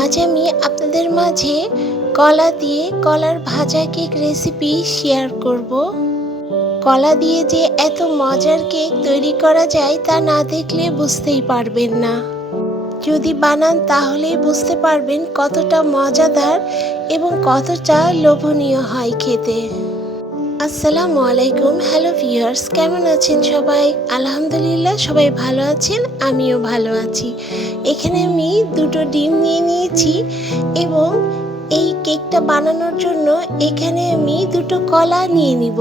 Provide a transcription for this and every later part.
আজ আমি আপনাদের মাঝে কলা দিয়ে কলার ভাজা কেক রেসিপি শেয়ার করব। কলা দিয়ে যে এত মজার কেক তৈরি করা যায় তা না দেখলে বুঝতেই পারবেন না। যদি বানান তাহলেই বুঝতে পারবেন কতটা মজাদার এবং কতটা লোভনীয় হয় খেতে। আসসালামু আলাইকুম, হ্যালো ভিউয়ার্স, কেমন আছেন সবাই? আলহামদুলিল্লাহ সবাই ভালো আছেন, আমিও ভালো আছি। এখানে আমি দুটো ডিম নিয়ে নিয়েছি এবং এই কেকটা বানানোর জন্য এখানে আমি দুটো কলা নিয়ে নিব।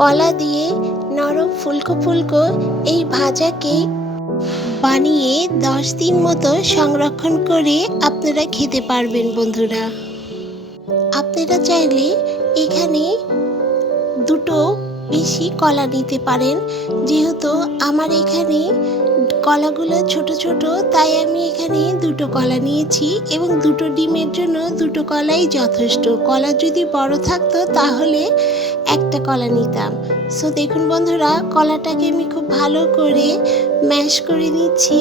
কলা দিয়ে নরম ফুলকো ফুলকো এই ভাজা কেক বানিয়ে 10 দিন মতো সংরক্ষণ করে আপনারা খেতে পারবেন বন্ধুরা। আপনারা চাইলে এখানে দুটো বেশি কলা নিতে পারেন। যেহেতু আমার এখানে কলাগুলো ছোট ছোট, তাই আমি এখানে দুটো কলা নিয়েছি এবং দুটো ডিমের জন্য দুটো কলাই যথেষ্ট। কলা যদি বড় থাকতো তাহলে একটা কলা নিতাম। সো দেখুন বন্ধুরা, কলাটাকে আমি খুব ভালো করে ম্যাশ করে নিচ্ছি।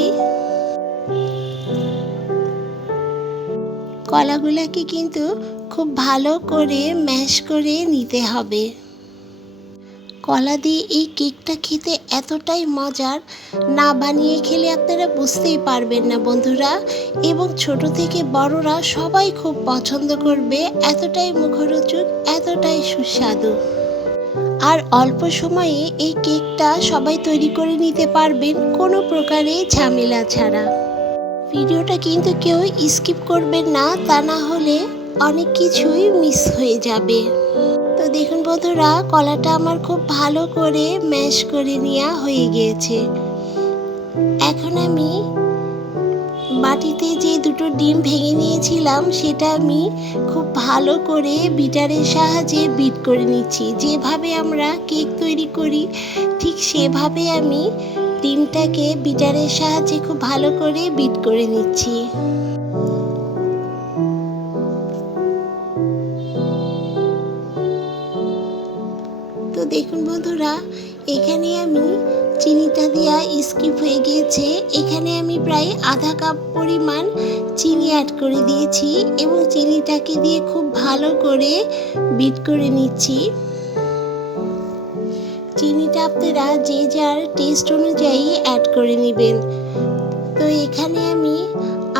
কলাগুলোকে কিন্তু খুব ভালো করে ম্যাশ করে নিতে হবে। কলা দিয়ে এই কেকটা খেতে এতটাই মজার, না বানিয়ে খেলে আপনারা বুঝতেই পারবেন না বন্ধুরা। এবং ছোট থেকে বড়রা সবাই খুব পছন্দ করবে, এতটাই মুখরোচক, এতটাই সুস্বাদু। আর অল্প সময়ে এই কেকটা সবাই তৈরি করে নিতে পারবেন কোনো প্রকারে ঝামেলা ছাড়া। ভিডিওটা কিন্তু কেউ স্কিপ করবেন না, তা না হলে অনেক কিছুই মিস হয়ে যাবে। তো দেখুন বন্ধুরা, কলাটা আমার খুব ভালো করে ম্যাশ করে নেওয়া হয়ে গিয়েছে। এখন আমি বাটিতে যে দুটো ডিম ভেঙে নিয়েছিলাম সেটা আমি খুব ভালো করে বিটারের সাহায্যে বিট করে নিচ্ছি। যেভাবে আমরা কেক তৈরি করি ঠিক সেভাবে আমি ডিমটাকে বিটারের সাহায্যে খুব ভালো করে বিট করে নিচ্ছি। তো দেখুন বন্ধুরা, এখানে আমি চিনিটা দেওয়া স্কিপ হয়ে গিয়েছে। এখানে আমি প্রায় আধা কাপ পরিমাণ চিনি অ্যাড করে দিয়েছি এবং চিনিটাকে দিয়ে খুব ভালো করে বিট করে নিচ্ছি। চিনিটা আপনারা যে যার টেস্ট অনুযায়ী অ্যাড করে নেবেন। তো এখানে আমি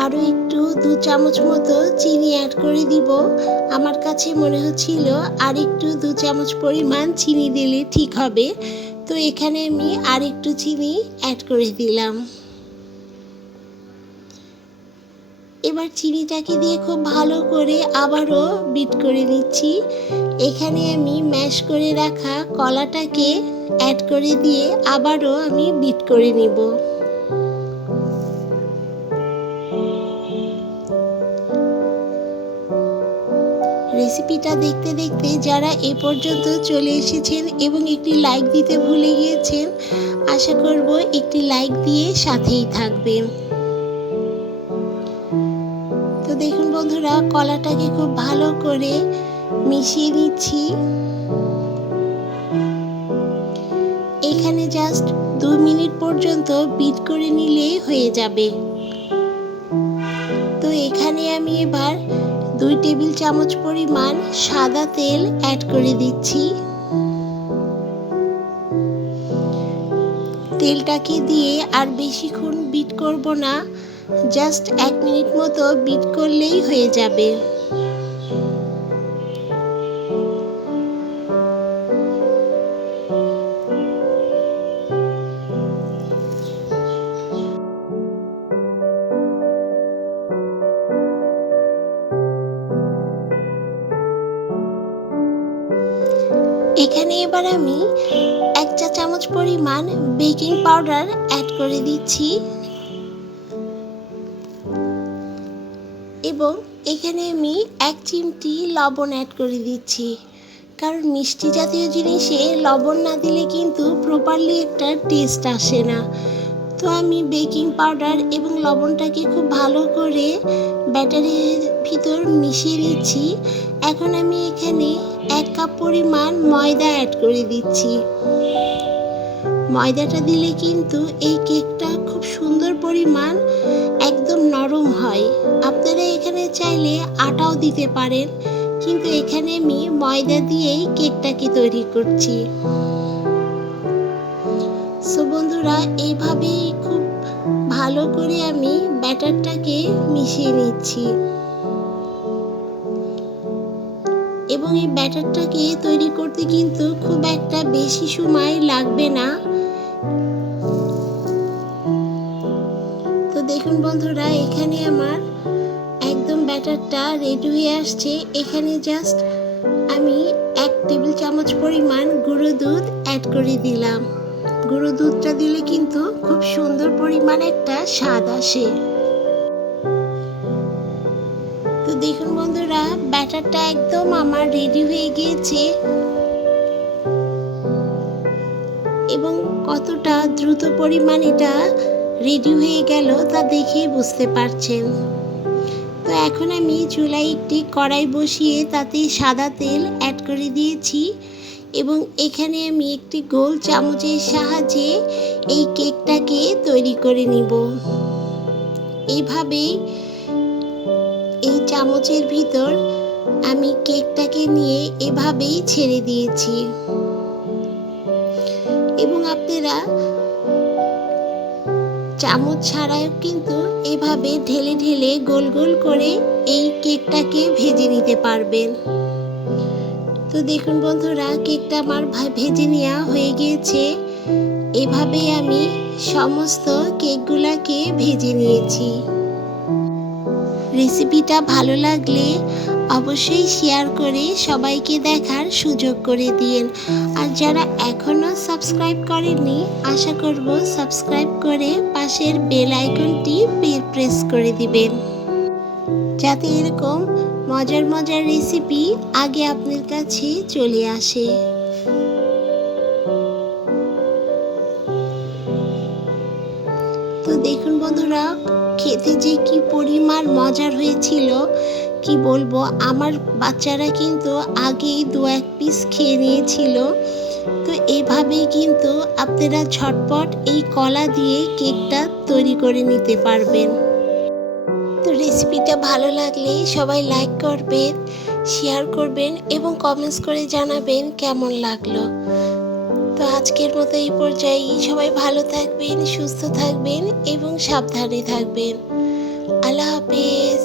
আরও একটু 2 চামচ মতো চিনি অ্যাড করে দিব। আমার কাছে মনে হচ্ছিল আর একটু 2 চামচ পরিমাণ চিনি দিলে ঠিক হবে। তো এখানে আমি আর একটু চিনি অ্যাড করে দিলাম। এবার চিনিটাকে দিয়ে খুব ভালো করে আবারও বিট করে নিচ্ছি। এখানে আমি ম্যাশ করে রাখা কলাটাকে অ্যাড করে দিয়ে আবারও আমি বিট করে নিব। রেসিপিটা দেখতে দেখতে যারা এ পর্যন্ত চলে এসেছেন এবং একটি লাইক দিতে ভুলে গিয়েছেন, আশা করব একটি লাইক দিয়ে সাথেই থাকবেন। তো দেখুন বন্ধুরা, কলাটাকে খুব ভালো করে মিশিয়ে নিচ্ছি। এখানে জাস্ট 2 মিনিট পর্যন্ত বিট করে নিলেই হয়ে যাবে। তো এখানে আমি এবার 2 টেবিল চামচ পরিমাণ সাদা তেল অ্যাড করে দিচ্ছি। তেলটাকে দিয়ে আর বেশিক্ষণ বিট করব না, জাস্ট 1 মিনিট মতো বিট করলেই হয়ে যাবে। এখানে এবার আমি 1 চা চামচ পরিমাণ বেকিং পাউডার অ্যাড করে দিচ্ছি এবং এখানে আমি 1 চিমটি লবণ অ্যাড করে দিচ্ছি। কারণ মিষ্টি জাতীয় জিনিসে লবণ না দিলে কিন্তু প্রপারলি একটা টেস্ট আসে না। তো আমি বেকিং পাউডার এবং লবণটাকে খুব ভালো করে ব্যাটারের ভিতর মিশিয়ে নিচ্ছি। এখন আমি এখানে 1 কাপ পরিমাণ ময়দা অ্যাড করে দিচ্ছি। ময়দাটা দিলে কিন্তু এই কেকটা খুব সুন্দর পরিমাণ একদম নরম হয়। আপনারা এখানে চাইলে আটাও দিতে পারেন, কিন্তু এখানে আমি ময়দা দিয়েই কেকটাকে তৈরি করছি। সো বন্ধুরা, এইভাবেই খুব ভালো করে আমি ব্যাটারটাকে মিশিয়ে নিচ্ছি এবং এই ব্যাটারটাকে তৈরি করতে কিন্তু খুব একটা বেশি সময় লাগবে না। তো দেখুন বন্ধুরা, এখানে আমার একদম ব্যাটারটা রেডি হয়ে আসছে। এখানে জাস্ট আমি 1 টেবিল চামচ পরিমাণ গুঁড়ো দুধ অ্যাড করে দিলাম। গুঁড়ো দুধটা দিলে কিন্তু খুব সুন্দর পরিমাণ একটা স্বাদ আসে। তো দেখুন বন্ধুরা, ব্যাটারটা একদম আমার রেডি হয়ে গিয়েছে এবং কতটা দ্রুত পরিমাণ এটা রেডি হয়ে গেল তা দেখেই বুঝতে পারছেন। তো এখন আমি চুলায় একটি কড়াই বসিয়ে তাতে সাদা তেল অ্যাড করে দিয়েছি এবং এখানে আমি একটি গোল চামচের সাহায্যে এই কেকটাকে তৈরি করে নিব। এইভাবেই এই চামচের ভিতর আমি কেকটাকে নিয়ে এভাবেই ছেড়ে দিয়েছি এবং আপনারা চামচ ছাড়াও কিন্তু এভাবে ঢেলে ঢেলে গোল গোল করে এই কেকটাকে ভেজে নিতে পারবেন। তো দেখুন বন্ধুরা, কেকটা আমার ভেজে নেওয়া হয়ে গিয়েছে। এভাবেই আমি সমস্ত কেকগুলাকে ভেজে নিয়েছি। রেসিপিটা ভালো লাগলে অবশ্যই শেয়ার করে সবাইকে দেখার সুযোগ করে দিন। আর যারা এখনও সাবস্ক্রাইব করেননি, আশা করব সাবস্ক্রাইব করে পাশের বেল আইকনটি প্রেস করে দিবেন, যাতে এরকম মজার মজার রেসিপি আগে আপনার কাছে চলে আসে। তো দেখুন বন্ধুরা, খেতে যে কি পরিমাণ মজার হয়েছিল কি বলবো। আমার বাচ্চারা কিন্তু আগেই 2-1 পিস খেয়ে নিয়েছিল। তো এইভাবেই কিন্তু আপনারা ঝটপট এই কলা দিয়ে কেকটা তৈরি করে নিতে পারবেন। তো রেসিপিটা ভালো লাগলে সবাই লাইক করবেন, শেয়ার করবেন এবং কমেন্টস করে জানাবেন কেমন লাগলো। তো আজকের মতো এই পর্যায়ে সবাই ভালো থাকবেন, সুস্থ থাকবেন এবং সাবধানে থাকবেন। আল্লাহ হাফেজ।